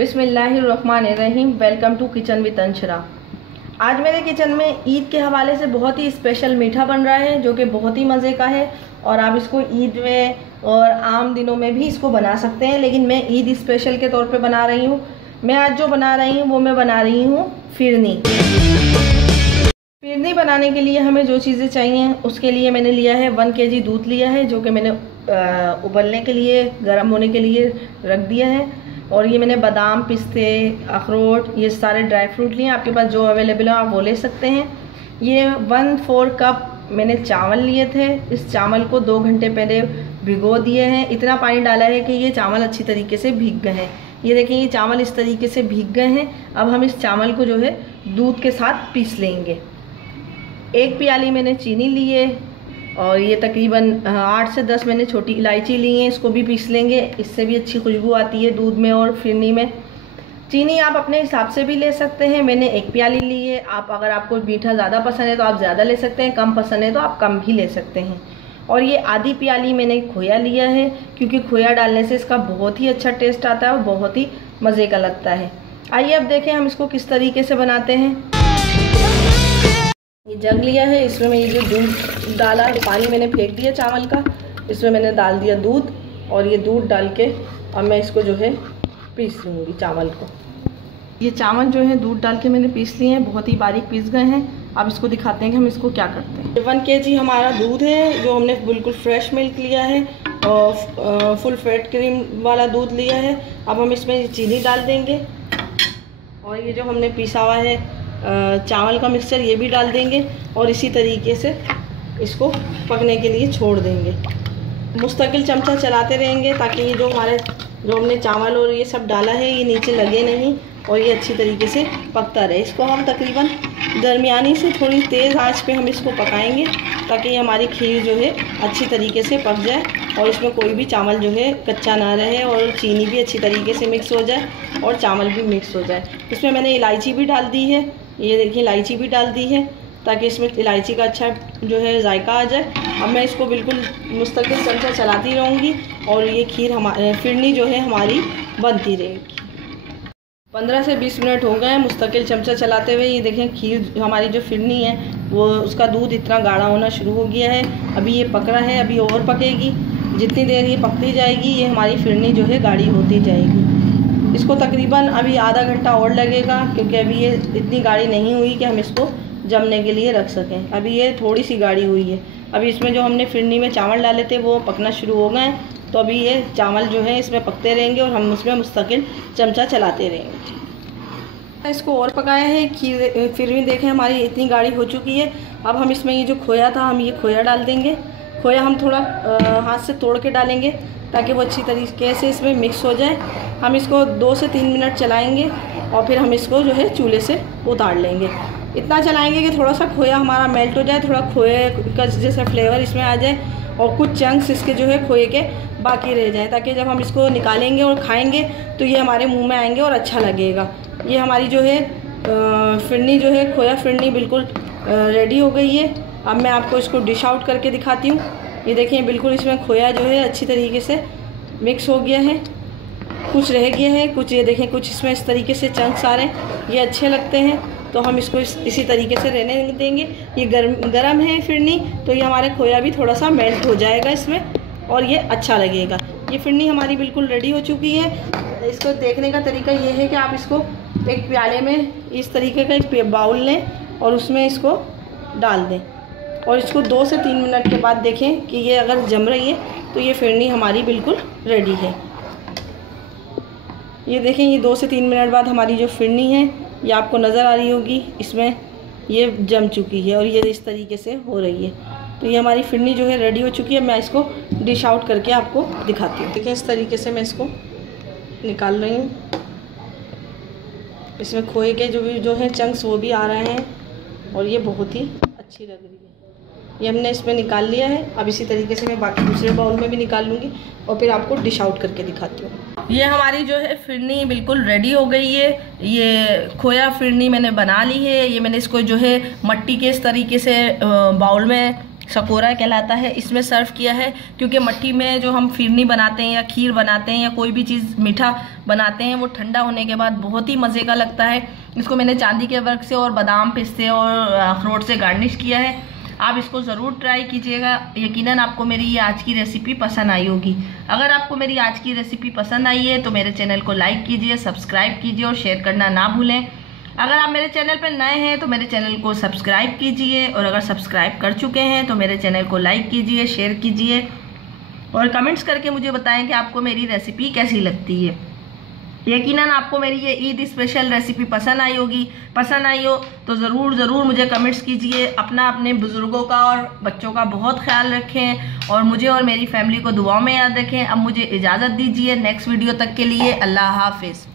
बिस्मिल्लाहिर्रहमानिर्रहीम। Welcome to kitchen with Anshara. आज मेरे किचन में ईद के हवाले से बहुत ही स्पेशल मीठा बन रहा है जो कि बहुत ही मज़े का है और आप इसको ईद में और आम दिनों में भी इसको बना सकते हैं, लेकिन मैं ईद स्पेशल के तौर पे बना रही हूँ। मैं आज जो बना रही हूँ वो मैं बना रही हूँ फिरनी। फिरनी बनाने के लिए हमें जो चीज़ें चाहिए उसके लिए मैंने लिया है 1 kg दूध लिया है जो कि मैंने उबलने के लिए, गर्म होने के लिए रख दिया है। और ये मैंने बादाम, पिस्ते, अखरोट, ये सारे ड्राई फ्रूट लिए। आपके पास जो अवेलेबल है आप वो ले सकते हैं। ये 1/4 कप मैंने चावल लिए थे। इस चावल को 2 घंटे पहले भिगो दिए हैं। इतना पानी डाला है कि ये चावल अच्छी तरीके से भीग गए हैं। ये देखें, ये चावल इस तरीके से भीग गए हैं। अब हम इस चावल को जो है दूध के साथ पीस लेंगे। 1 प्याली मैंने चीनी ली है और ये तकरीबन 8 से 10 मैंने छोटी इलायची ली है। इसको भी पीस लेंगे, इससे भी अच्छी खुशबू आती है दूध में और फिरनी में। चीनी आप अपने हिसाब से भी ले सकते हैं। मैंने 1 प्याली ली है। अगर आपको मीठा ज़्यादा पसंद है तो आप ज़्यादा ले सकते हैं, कम पसंद है तो आप कम भी ले सकते हैं। और ये आधी प्याली मैंने खोया लिया है क्योंकि खोया डालने से इसका बहुत ही अच्छा टेस्ट आता है और बहुत ही मज़े का लगता है। आइए अब देखें हम इसको किस तरीके से बनाते हैं। ये जग लिया है, इसमें मैं ये जो दूध डाला, पानी मैंने फेंक दिया चावल का, इसमें मैंने डाल दिया दूध और ये दूध डाल के अब मैं इसको जो है पीस लूँगी चावल को। ये चावल जो है दूध डाल के मैंने पीस लिए हैं, बहुत ही बारीक पीस गए हैं। अब इसको दिखाते हैं कि हम इसको क्या करते हैं। 1 kg हमारा दूध है जो हमने बिल्कुल फ्रेश मिल्क लिया है और फुल फैट क्रीम वाला दूध लिया है। अब हम इसमें चीनी डाल देंगे और ये जो हमने पीसा हुआ है चावल का मिक्सचर ये भी डाल देंगे और इसी तरीके से इसको पकने के लिए छोड़ देंगे। मुस्तकिल चमचा चलाते रहेंगे ताकि ये जो हमने चावल और ये सब डाला है ये नीचे लगे नहीं और ये अच्छी तरीके से पकता रहे। इसको हम तकरीबन दरमियानी से थोड़ी तेज़ आंच पे हम इसको पकाएंगे ताकि हमारी खीर जो है अच्छी तरीके से पक जाए और इसमें कोई भी चावल जो है कच्चा ना रहे और चीनी भी अच्छी तरीके से मिक्स हो जाए और चावल भी मिक्स हो जाए। इसमें मैंने इलायची भी डाल दी है, ये देखिए इलायची भी डाल दी है ताकि इसमें इलायची का अच्छा जो है जायका आ जाए। अब मैं इसको बिल्कुल मुस्तकिल चमचा चलाती रहूँगी और ये खीर फिरनी जो है हमारी बनती रहेगी। 15 से 20 मिनट हो गए मुस्तकिल चमचा चलाते हुए। ये देखें खीर हमारी जो फिरनी है वो उसका दूध इतना गाढ़ा होना शुरू हो गया है। अभी ये पक रहा है, अभी और पकेगी। जितनी देर ये पकती जाएगी ये हमारी फिरनी जो है गाढ़ी होती जाएगी। इसको तकरीबन अभी आधा घंटा और लगेगा क्योंकि अभी ये इतनी गाढ़ी नहीं हुई कि हम इसको जमने के लिए रख सकें। अभी ये थोड़ी सी गाढ़ी हुई है। अभी इसमें जो हमने फिरनी में चावल डाले थे वो पकना शुरू हो गए हैं, तो अभी ये चावल जो है इसमें पकते रहेंगे और हम उसमें मुस्तकिल चमचा चलाते रहेंगे। इसको और पकाया है। खीर फिरनी देखें हमारी इतनी गाढ़ी हो चुकी है। अब हम इसमें ये जो खोया था हम ये खोया डाल देंगे। खोया हम थोड़ा हाथ से तोड़ के डालेंगे ताकि वो अच्छी तरीके से इसमें मिक्स हो जाए। हम इसको 2 से 3 मिनट चलाएंगे और फिर हम इसको जो है चूल्हे से उतार लेंगे। इतना चलाएंगे कि थोड़ा सा खोया हमारा मेल्ट हो जाए, थोड़ा खोए का जैसा फ्लेवर इसमें आ जाए और कुछ चंक्स इसके जो है खोए के बाकी रह जाए ताकि जब हम इसको निकालेंगे और खाएंगे तो ये हमारे मुंह में आएंगे और अच्छा लगेगा। ये हमारी जो है फिरनी जो है खोया फिरनी बिल्कुल रेडी हो गई है। अब मैं आपको इसको डिश आउट करके दिखाती हूँ। ये देखिए बिल्कुल इसमें खोया जो है अच्छी तरीके से मिक्स हो गया है, कुछ रह गया है, कुछ ये देखें कुछ इसमें इस तरीके से चंक्स आ रहे हैं, ये अच्छे लगते हैं तो हम इसको इसी तरीके से रहने देंगे। ये गरम है फिरनी तो ये हमारे खोया भी थोड़ा सा मेल्ट हो जाएगा इसमें और ये अच्छा लगेगा। ये फिरनी हमारी बिल्कुल रेडी हो चुकी है। इसको देखने का तरीका ये है कि आप इसको एक प्याले में इस तरीके का एक बाउल लें और उसमें इसको डाल दें और इसको 2 से 3 मिनट के बाद देखें कि ये अगर जम रही है तो ये फिरनी हमारी बिल्कुल रेडी है। ये देखें ये 2 से 3 मिनट बाद हमारी जो फिरनी है ये आपको नज़र आ रही होगी, इसमें ये जम चुकी है और ये इस तरीके से हो रही है। तो ये हमारी फिरनी जो है रेडी हो चुकी है। मैं इसको डिश आउट करके आपको दिखाती हूँ। देखें इस तरीके से मैं इसको निकाल रही हूँ। इसमें खोए के जो है चंक्स वो भी आ रहे हैं और ये बहुत ही अच्छी लग रही है। ये हमने इसमें निकाल लिया है। अब इसी तरीके से मैं बाकी दूसरे बाउल में भी निकाल लूँगी और फिर आपको डिश आउट करके दिखाती हूँ। ये हमारी जो है फिरनी बिल्कुल रेडी हो गई है। ये खोया फिरनी मैंने बना ली है। ये मैंने इसको जो है मट्टी के इस तरीके से बाउल में सकोरा कहलाता है। इसमें सर्व किया है क्योंकि मट्ठी में जो हम फिरनी बनाते हैं या खीर बनाते हैं या कोई भी चीज़ मीठा बनाते हैं वो ठंडा होने के बाद बहुत ही मज़े का लगता है। इसको मैंने चांदी के वर्क से और बादाम पिस्ते और अखरोट से गार्निश किया है। आप इसको ज़रूर ट्राई कीजिएगा, यकीनन आपको मेरी ये आज की रेसिपी पसंद आई होगी। अगर आपको मेरी आज की रेसिपी पसंद आई है तो मेरे चैनल को लाइक कीजिए, सब्सक्राइब कीजिए और शेयर करना ना भूलें। अगर आप मेरे चैनल पर नए हैं तो मेरे चैनल को सब्सक्राइब कीजिए और अगर सब्सक्राइब कर चुके हैं तो मेरे चैनल को लाइक कीजिए, शेयर कीजिए और कमेंट्स करके मुझे बताएं कि आपको मेरी रेसिपी कैसी लगती है। यकीनन आपको मेरी ये ईद स्पेशल रेसिपी पसंद आई होगी। पसंद आई हो तो ज़रूर मुझे कमेंट्स कीजिए। अपने बुज़ुर्गों का और बच्चों का बहुत ख्याल रखें और मुझे और मेरी फैमिली को दुआओं में याद रखें। अब मुझे इजाज़त दीजिए, नेक्स्ट वीडियो तक के लिए अल्लाह हाफिज़।